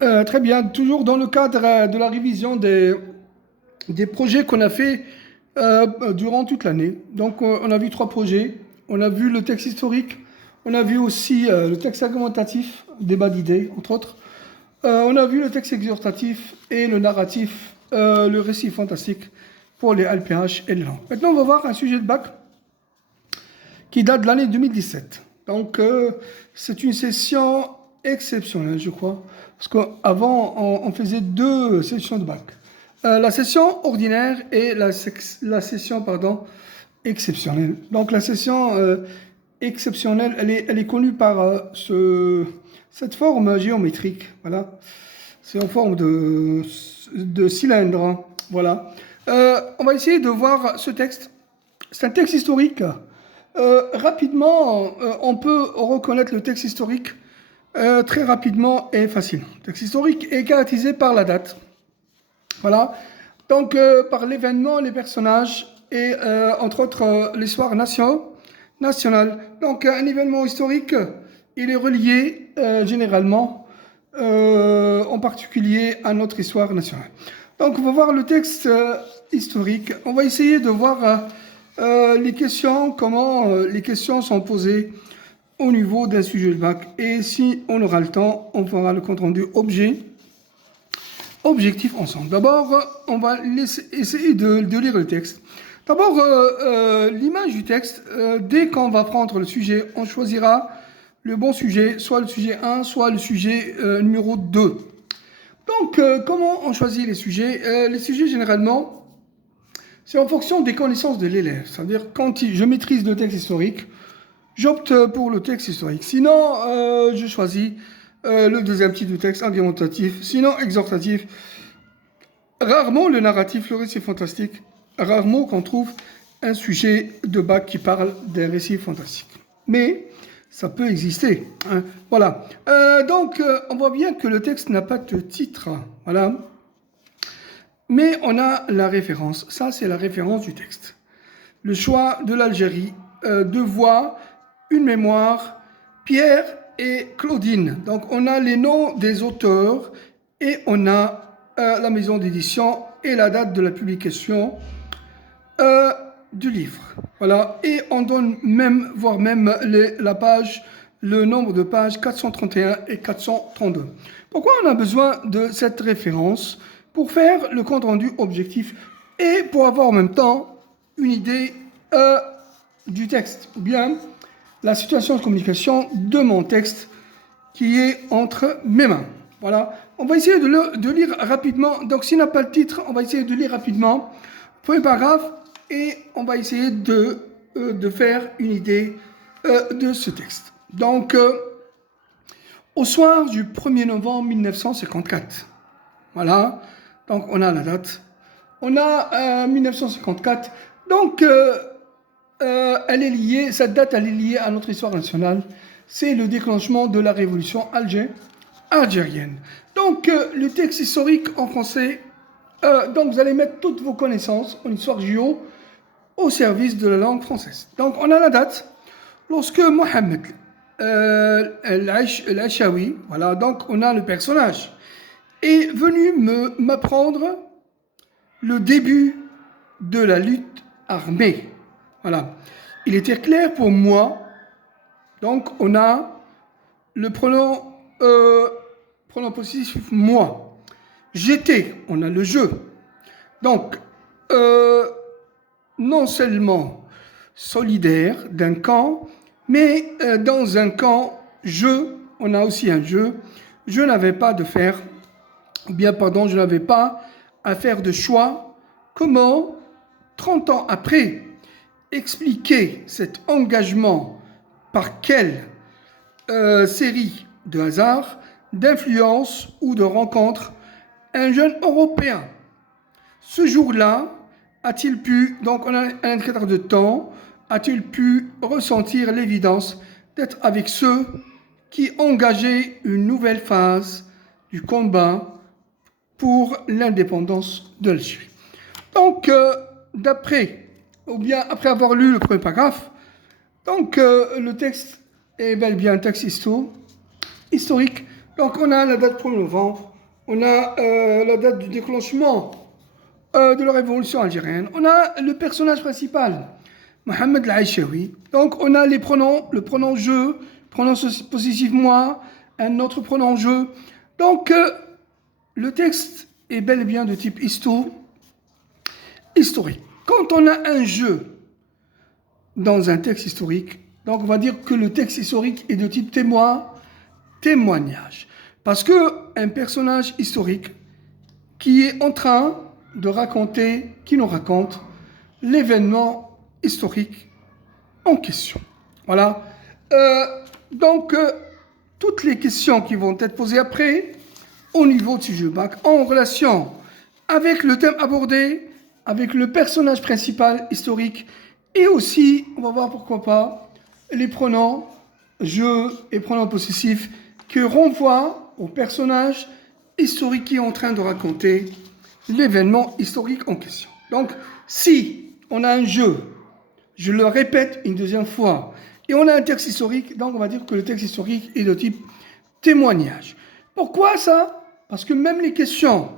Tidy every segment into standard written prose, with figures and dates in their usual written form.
Très bien, toujours dans le cadre de la révision des projets qu'on a fait durant toute l'année. Donc, on a vu trois projets. On a vu le texte historique, on a vu aussi le texte argumentatif, débat d'idées, entre autres. On a vu le texte exhortatif et le narratif, le récit fantastique pour les LPH et les langues. Maintenant, on va voir un sujet de bac qui date de l'année 2017. Donc, c'est une session exceptionnelle, je crois, parce qu'avant, on faisait deux sessions de bac. La session ordinaire et la session, pardon, exceptionnelle. Donc, la session exceptionnelle, elle est connue par cette forme géométrique. Voilà. C'est en forme de cylindre, hein. Voilà. On va essayer de voir ce texte. C'est un texte historique. Rapidement, on peut reconnaître le texte historique très rapidement et facilement. Le texte historique est caractérisé par la date. Voilà. Donc, par l'événement, les personnages et, entre autres, l'histoire nationale. Donc, un événement historique, il est relié généralement, en particulier à notre histoire nationale. Donc, on va voir le texte historique. On va essayer de voir les questions, comment les questions sont posées au niveau d'un sujet de bac. Et si on aura le temps, on fera le compte-rendu objectif ensemble. D'abord, on va essayer de lire le texte. D'abord, l'image du texte, dès qu'on va prendre le sujet, on choisira le bon sujet, soit le sujet 1, soit le sujet numéro 2. Donc, comment on choisit les sujets? Les sujets, généralement, c'est en fonction des connaissances de l'élève. C'est-à-dire, quand je maîtrise le texte historique, j'opte pour le texte historique. Sinon, je choisis le deuxième type de texte, argumentatif. Sinon, exhortatif. Rarement le narratif, le récit fantastique. Rarement qu'on trouve un sujet de bac qui parle d'un récit fantastique. Mais ça peut exister, hein. Voilà. Donc, on voit bien que le texte n'a pas de titre. Voilà. Mais on a la référence. Ça, c'est la référence du texte. Le choix de l'Algérie, deux voix, une mémoire, Pierre et Claudine. Donc, on a les noms des auteurs et on a la maison d'édition et la date de la publication du livre. Voilà. Et on donne même, voire même la page, le nombre de pages 431 et 432. Pourquoi on a besoin de cette référence? Pour faire le compte rendu objectif et pour avoir en même temps une idée du texte, ou bien la situation de communication de mon texte qui est entre mes mains. Voilà. On va essayer de lire rapidement. Donc, s'il n'a pas le titre, on va essayer de lire rapidement. Premier paragraphe, et on va essayer de faire une idée de ce texte. Donc, au soir du 1er novembre 1954, voilà. Donc, on a la date. On a 1954. Donc, elle est liée, cette date, elle est liée à notre histoire nationale. C'est le déclenchement de la révolution algérienne. Donc, le texte historique en français, donc vous allez mettre toutes vos connaissances en histoire géo au service de la langue française. Donc, on a la date. Lorsque Mohamed el-Achawi, voilà, donc on a le personnage, est venu m'apprendre le début de la lutte armée. Voilà. Il était clair pour moi. Donc, on a le pronom possessif moi. J'étais, on a le je. Donc, non seulement solidaire d'un camp, mais dans un camp, on a aussi un je n'avais pas de faire, ou bien, pardon, je n'avais pas à faire de choix. Comment, 30 ans après, expliquer cet engagement par quelle série de hasards, d'influences ou de rencontres un jeune Européen, ce jour-là, a-t-il pu, donc on a un indicateur de temps, a-t-il pu ressentir l'évidence d'être avec ceux qui engageaient une nouvelle phase du combat pour l'indépendance de l'Algérie. Donc, ou bien après avoir lu le premier paragraphe, donc le texte est bel et bien un texte historique. Donc on a la date 1er novembre, on a la date du déclenchement de la révolution algérienne, on a le personnage principal, Mohamed El Aïchaoui. Donc on a les pronoms, le pronom je, pronom possessif moi, un autre pronom je. Donc le texte est bel et bien de type historique. Quand on a un je dans un texte historique, donc on va dire que le texte historique est de type témoignage. Parce qu'un personnage historique qui est en train de raconter, qui nous raconte l'événement historique en question. Voilà. Donc, toutes les questions qui vont être posées après, au niveau du sujet bac, en relation avec le thème abordé, avec le personnage principal historique, et aussi, on va voir pourquoi pas, les pronoms je et pronoms possessifs qui renvoient au personnage historique qui est en train de raconter l'événement historique en question. Donc, si on a un je le répète une deuxième fois, et on a un texte historique, donc on va dire que le texte historique est de type témoignage. Pourquoi ça? Parce que même les questions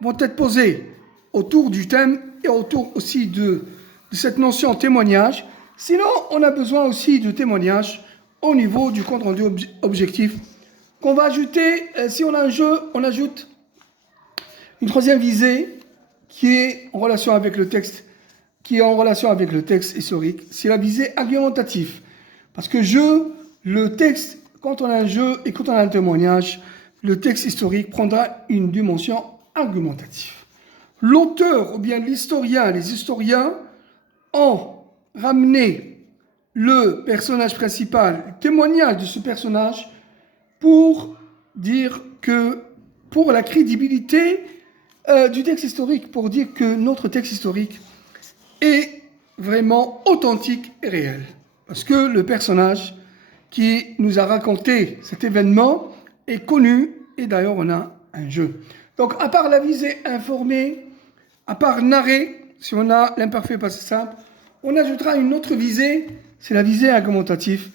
vont être posées autour du thème et autour aussi de cette notion témoignage. Sinon, on a besoin aussi de témoignage au niveau du compte rendu objectif qu'on va ajouter. Si on a un jeu, on ajoute une troisième visée qui est en relation avec le texte, historique. C'est la visée argumentative. Parce que le texte, quand on a un jeu et quand on a un témoignage, le texte historique prendra une dimension argumentative. L'auteur ou bien l'historien, les historiens ont ramené le personnage principal, le témoignage de ce personnage, pour dire que, pour la crédibilité du texte historique, pour dire que notre texte historique est vraiment authentique et réel. Parce que le personnage qui nous a raconté cet événement est connu, et d'ailleurs on a un jeu. Donc à part la visée informée, à part narrer, si on a l'imparfait passé simple, on ajoutera une autre visée, c'est la visée argumentative.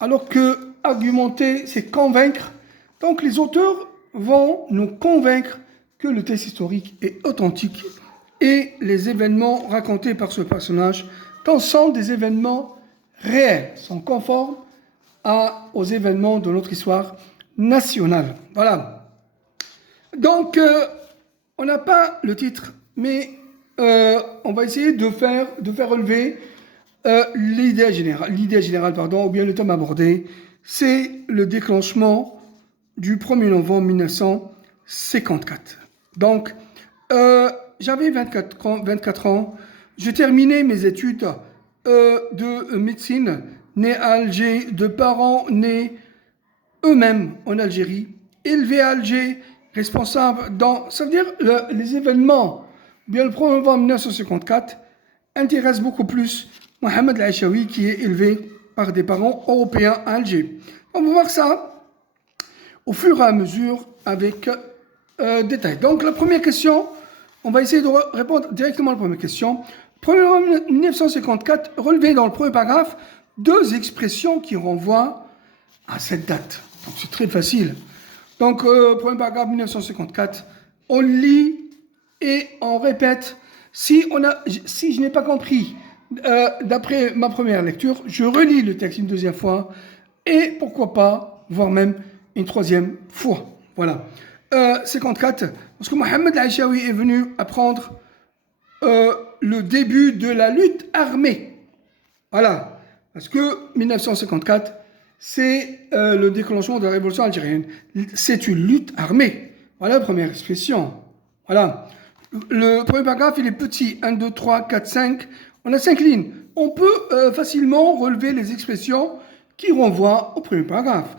Alors que argumenter, c'est convaincre. Donc les auteurs vont nous convaincre que le texte historique est authentique et les événements racontés par ce personnage sont des événements réels, sont conformes aux événements de notre histoire nationale. Voilà. Donc, on n'a pas le titre, mais on va essayer de faire relever l'idée générale, ou bien le thème abordé. C'est le déclenchement du 1er novembre 1954. Donc, j'avais 24 ans, je terminais mes études de médecine, né à Alger, de parents nés eux-mêmes en Algérie, élevés à Alger, responsables ça veut dire les événements, bien le 1er novembre 1954, intéressent beaucoup plus Mohamed El Aïchaoui, qui est élevé par des parents européens à Alger. On va voir ça au fur et à mesure avec détail. Donc la première question, on va essayer de répondre directement à la première question. 1er novembre 1954, relevé dans le premier paragraphe, deux expressions qui renvoient à cette date. Donc c'est très facile. Donc, premier paragraphe 1954, on lit et on répète. Si je n'ai pas compris, d'après ma première lecture, je relis le texte une deuxième fois et pourquoi pas, voire même une troisième fois. Voilà. 54, parce que Mohamed El Aïchaoui est venu apprendre le début de la lutte armée. Voilà. Parce que 1954, c'est le déclenchement de la révolution algérienne. C'est une lutte armée. Voilà la première expression. Voilà. Le premier paragraphe, il est petit. 1, 2, 3, 4, 5. On a 5 lignes. On peut facilement relever les expressions qui renvoient au premier paragraphe.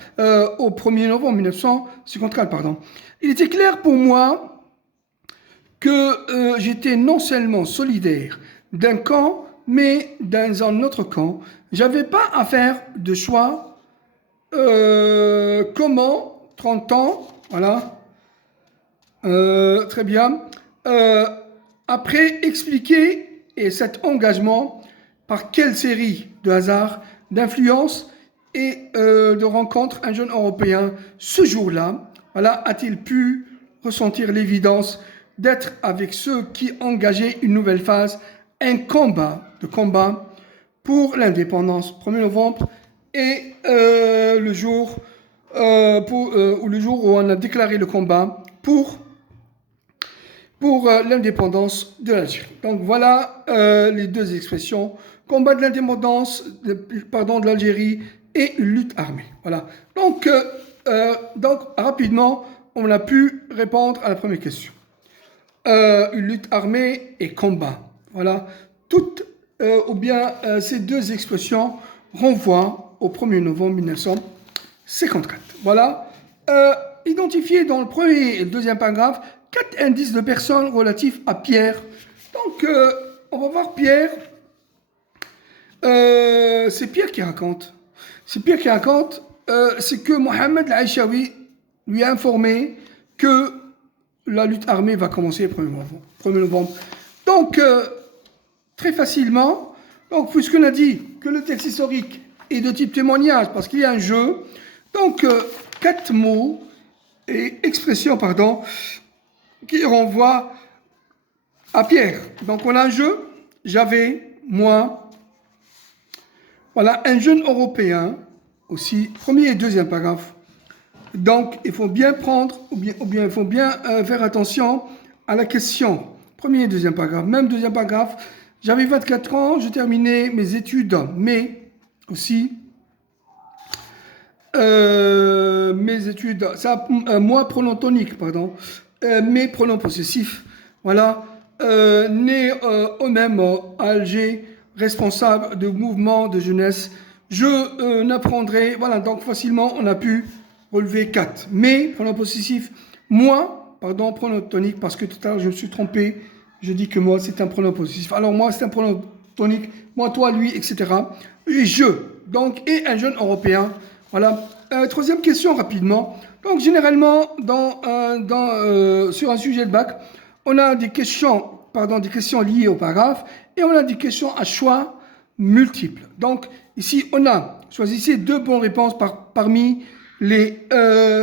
Au 1er novembre 1954, pardon. Il était clair pour moi que j'étais non seulement solidaire d'un camp, mais dans un autre camp. J'avais pas à faire de choix. Comment 30 ans, voilà, très bien. Après expliquer et cet engagement par quelle série de hasards, d'influences et de rencontres un jeune Européen ce jour-là voilà, a-t-il pu ressentir l'évidence d'être avec ceux qui engageaient une nouvelle phase, un combat pour l'indépendance, 1er novembre, et le jour où on a déclaré le combat pour l'indépendance de l'Algérie. Donc voilà les deux expressions, combat de l'indépendance de l'Algérie et lutte armée. Voilà. Donc rapidement, on a pu répondre à la première question. Une lutte armée et combat. Voilà. Ces deux expressions renvoient au 1er novembre 1954. Voilà. Identifié dans le premier et le deuxième paragraphe 4 indices de personnes relatifs à Pierre. Donc, on va voir Pierre. C'est Pierre qui raconte. C'est que Mohamed Al-Aïchawi lui a informé que la lutte armée va commencer le 1er novembre. Donc, très facilement, puisqu'on a dit que le texte historique est de type témoignage, parce qu'il y a un jeu, donc 4 mots et expressions, qui renvoient à Pierre. Donc, on a un jeu, j'avais, moi, voilà, un jeune Européen, aussi, premier et deuxième paragraphe. Donc, il faut bien prendre, ou bien il faut bien faire attention à la question. Premier et deuxième paragraphe. Même deuxième paragraphe, j'avais 24 ans, je terminais mes études, mais aussi mes études, moi, pronom tonique, mes pronoms possessifs, voilà, né au même à Alger, responsable de mouvement de jeunesse. Je n'apprendrai, voilà, donc facilement, on a pu relever 4. Mais, pronom possessif, moi, pronom tonique, parce que tout à l'heure, je me suis trompé, je dis que moi, c'est un pronom possessif. Alors, moi, c'est un pronom tonique, moi, toi, lui, etc. Et je, donc, et un jeune Européen, voilà. Troisième question, rapidement. Donc, généralement, sur un sujet de bac, on a des questions liées au paragraphe et on a des questions à choix multiples. Donc, ici, on a choisi 2 bonnes réponses parmi les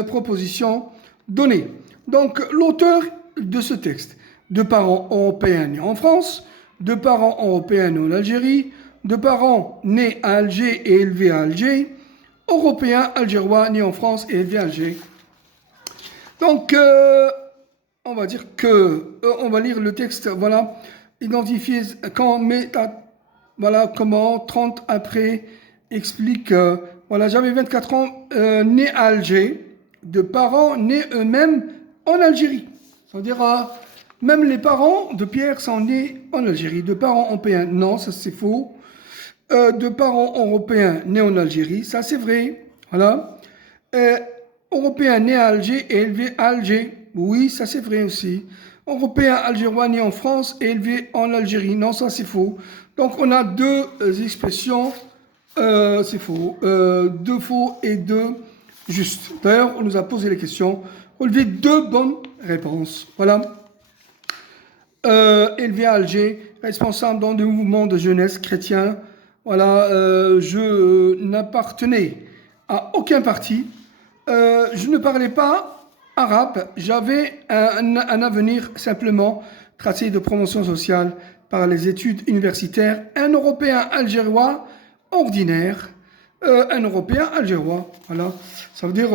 propositions données. Donc, l'auteur de ce texte, de parents européens nés en France, de parents européens nés en Algérie, de parents nés à Alger et élevés à Alger, européen algérois né en France et élevé à Alger. Donc, on va dire que, on va lire le texte, voilà, identifier comment 30 après explique, voilà, j'avais 24 ans, né à Alger, de parents nés eux-mêmes en Algérie. C'est-à-dire, même les parents de Pierre sont nés en Algérie, de parents européens. Non, ça c'est faux. De parents européens nés en Algérie, ça c'est vrai, voilà. Européen né à Alger et élevé à Alger, oui, ça c'est vrai aussi. Européen algérois né en France et élevé en Algérie, non, ça c'est faux. Donc on a 2 expressions, c'est faux, 2 faux et 2 justes. D'ailleurs, on nous a posé les questions, relevé 2 bonnes réponses, voilà. Élevé à Alger, responsable dans des mouvements de jeunesse chrétien. Voilà, je n'appartenais à aucun parti. Je ne parlais pas arabe. J'avais un avenir simplement tracé de promotion sociale par les études universitaires. Un Européen algérois ordinaire. Un Européen algérois. Voilà. Ça veut dire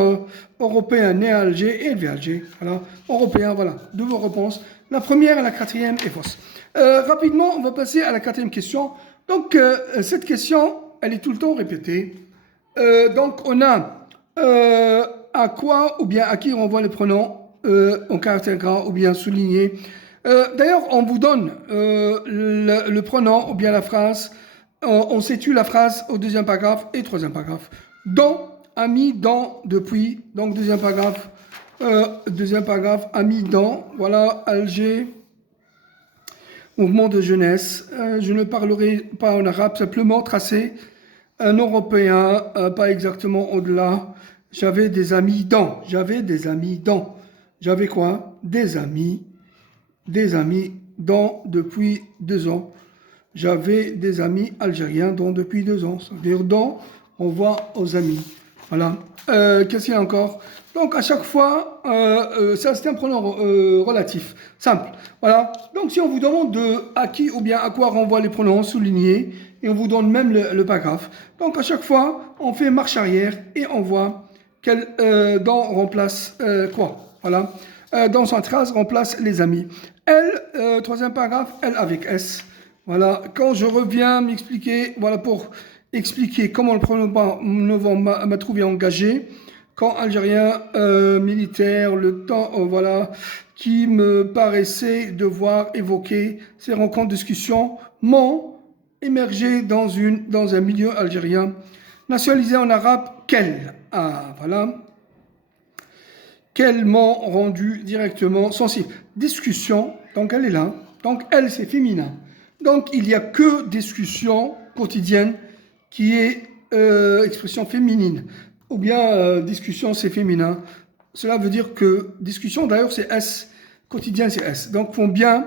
Européen né à Alger et élevé à Alger. Voilà. Européen, voilà. 2 réponses. La première et la 4e est fausse. Rapidement, on va passer à la 4e question. Donc, cette question, elle est tout le temps répétée. Donc, on a à quoi ou bien à qui renvoie le pronom en caractère gras ou bien souligné. D'ailleurs, on vous donne le pronom ou bien la phrase. On situe la phrase au 2e paragraphe et 3e paragraphe. Dans, ami, dans, depuis. Donc, 2e paragraphe. 2e paragraphe, ami, dans. Voilà, Alger. Mouvement de jeunesse, je ne parlerai pas en arabe, simplement tracé un Européen, pas exactement au-delà. J'avais des amis dans. J'avais quoi? Des amis dans depuis 2 ans. J'avais des amis algériens dans depuis 2 ans. Ça veut dire dans, on voit aux amis. Voilà. Qu'est-ce qu'il y a encore? Donc, à chaque fois, ça, c'est un pronom relatif. Simple. Voilà. Donc, si on vous demande à qui ou bien à quoi renvoient les pronoms soulignés, et on vous donne même le paragraphe. Donc, à chaque fois, on fait marche arrière et on voit quel dans remplace quoi. Voilà. Dans son phrase, remplace les amis. Elle, troisième paragraphe, elle avec S. Voilà. Quand je reviens m'expliquer, voilà, pour expliquer comment le 1er novembre m'a trouvé engagé, quand Algérien militaire, le temps, voilà, qui me paraissait devoir évoquer ces rencontres, discussions, m'ont émergé dans un milieu algérien, nationalisé en arabe, voilà, qu'elles m'ont rendu directement sensible. Discussion, donc elle est là, donc elle c'est féminin. Donc il n'y a que discussion quotidienne qui est expression féminine, ou bien discussion c'est féminin. Cela veut dire que discussion d'ailleurs c'est S, quotidien c'est S. Donc il faut bien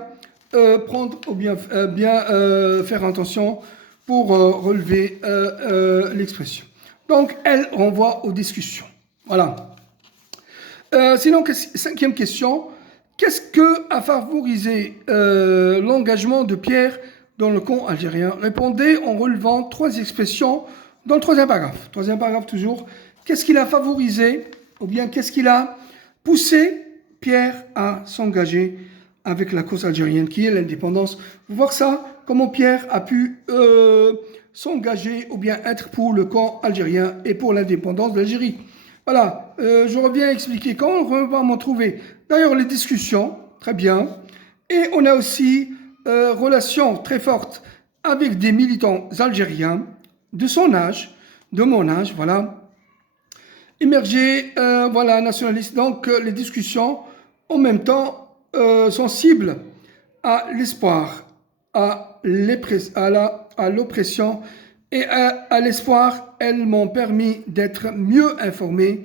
prendre ou bien faire attention pour relever l'expression. Donc elle renvoie aux discussions. Voilà. Sinon, cinquième question, qu'est-ce que a favorisé l'engagement de Pierre dans le camp algérien? Répondez en relevant trois expressions dans le troisième paragraphe. Troisième paragraphe toujours. Qu'est-ce qu'il a favorisé ou bien qu'est-ce qu'il a poussé Pierre à s'engager avec la cause algérienne qui est l'indépendance? Vous voir ça, comment Pierre a pu s'engager ou bien être pour le camp algérien et pour l'indépendance d'Algérie. Voilà, je reviens expliquer comment on va m'en trouver. D'ailleurs, les discussions, très bien. Et on a aussi relation très forte avec des militants algériens de son âge, de mon âge, voilà. Émergés, voilà, nationalistes. Donc, les discussions, en même temps, sensibles à l'espoir, à l'oppression et à l'espoir, elles m'ont permis d'être mieux informé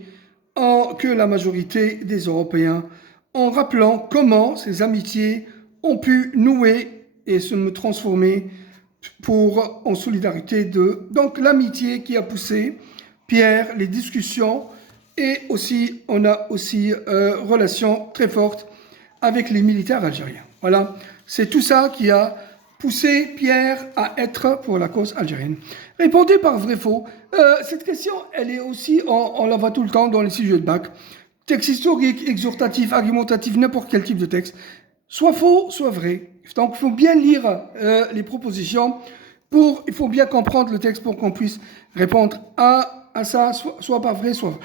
que la majorité des Européens, en rappelant comment ces amitiés ont pu nouer et se me transformer en solidarité de... Donc l'amitié qui a poussé Pierre, les discussions, et aussi on a aussi relation très forte avec les militaires algériens. Voilà, c'est tout ça qui a poussé Pierre à être pour la cause algérienne. Répondez par vrai-faux. Cette question, elle est aussi, on la voit tout le temps dans les sujets de bac. Texte historique, exhortatif, argumentatif, n'importe quel type de texte. Soit faux, soit vrai. Donc, il faut bien lire les propositions. Il faut bien comprendre le texte pour qu'on puisse répondre à ça, soit par vrai, soit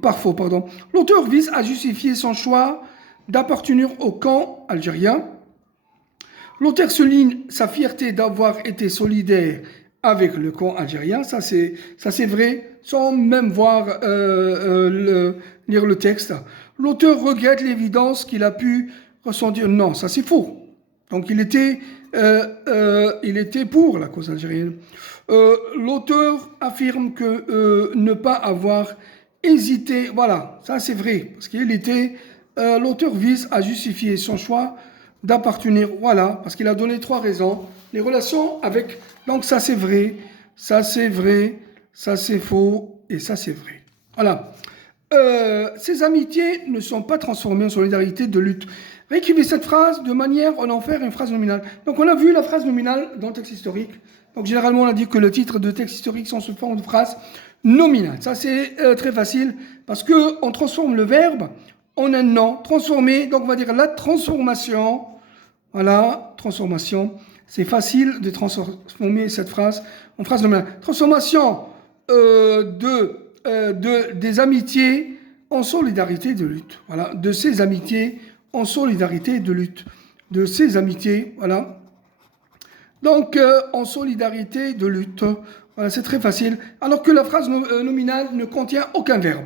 par faux. Pardon. L'auteur vise à justifier son choix d'appartenir au camp algérien. L'auteur souligne sa fierté d'avoir été solidaire avec le camp algérien, ça c'est vrai, sans même voir lire le texte. L'auteur regrette l'évidence qu'il a pu ressentir. Non, ça c'est faux. Donc il était pour la cause algérienne. L'auteur affirme que ne pas avoir hésité, voilà, ça c'est vrai, parce qu'il était, l'auteur vise à justifier son choix d'appartenir, voilà, parce qu'il a donné trois raisons. Les relations avec, donc ça c'est vrai, ça c'est vrai, ça c'est faux, et ça c'est vrai. Voilà. Ces amitiés ne sont pas transformées en solidarité de lutte. Réécrivez cette phrase de manière à en faire une phrase nominale. Donc on a vu la phrase nominale dans le texte historique. Donc généralement on a dit que le titre de texte historique sont sous forme de phrase nominale. Ça c'est très facile parce qu'on transforme le verbe en un nom, transformer, donc on va dire la transformation. Voilà, transformation. C'est facile de transformer cette phrase en phrase nominale. Transformation des amitiés en solidarité de lutte. Voilà, de ces amitiés en solidarité de lutte. De ces amitiés, voilà. Donc, en solidarité de lutte. Voilà, c'est très facile. Alors que la phrase nominale ne contient aucun verbe.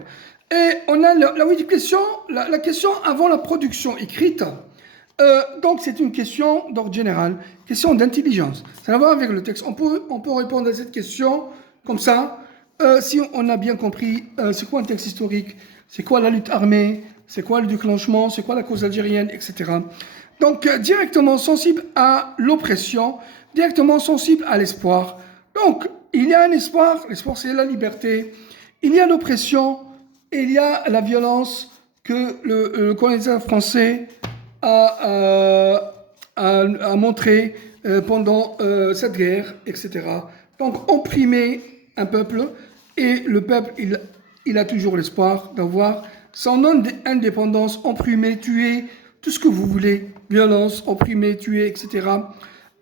Et on a la question avant la production écrite. Donc, c'est une question d'ordre général, question d'intelligence. Ça n'a à voir avec le texte. On peut répondre à cette question comme ça, si on a bien compris c'est quoi un texte historique, c'est quoi la lutte armée, c'est quoi le déclenchement, c'est quoi la cause algérienne, etc. Donc, directement sensible à l'oppression, directement sensible à l'espoir. Donc, il y a un espoir, l'espoir c'est la liberté. il y a l'oppression et il y a la violence que le colonisateur français a montré pendant cette guerre, etc. Donc, opprimer un peuple, et le peuple, il a toujours l'espoir d'avoir son indépendance, opprimer, tuer, tout ce que vous voulez, violence, opprimer, tuer, etc.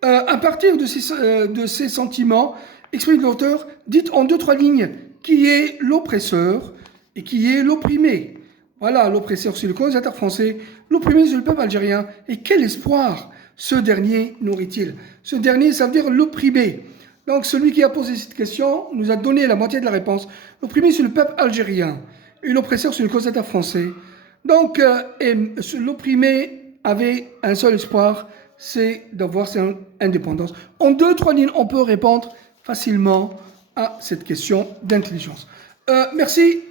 À partir de ces sentiments, exprime l'auteur, dites en 2-3 lignes qui est l'oppresseur et qui est l'opprimé. Voilà, l'oppresseur, c'est le colonisateur français, l'opprimé, c'est le peuple algérien. Et quel espoir ce dernier nourrit-il? Ce dernier, ça veut dire l'opprimé. Donc, celui qui a posé cette question nous a donné la moitié de la réponse. L'opprimé, c'est le peuple algérien. Et l'oppresseur, c'est le colonisateur français. Donc, l'opprimé avait un seul espoir, c'est d'avoir son indépendance. En 2-3 lignes, on peut répondre facilement à cette question d'intelligence. Merci.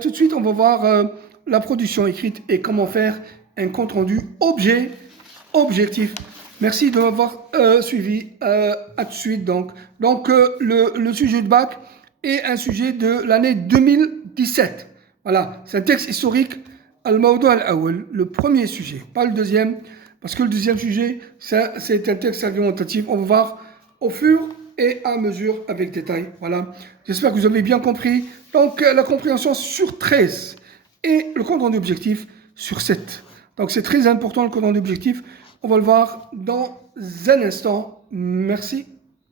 Tout de suite, on va voir la production écrite et comment faire un compte-rendu objectif. Merci de m'avoir suivi. À tout de suite. Donc le sujet de bac est un sujet de l'année 2017. Voilà, c'est un texte historique. Al-Mawdu al-Awwal, le premier sujet, pas le deuxième, parce que le deuxième sujet, c'est un texte argumentatif. On va voir au fur et à mesure avec détail. Voilà. J'espère que vous avez bien compris. Donc, la compréhension sur 13 et le compte rendu objectif sur 7. Donc, c'est très important le compte rendu objectif. On va le voir dans un instant. Merci.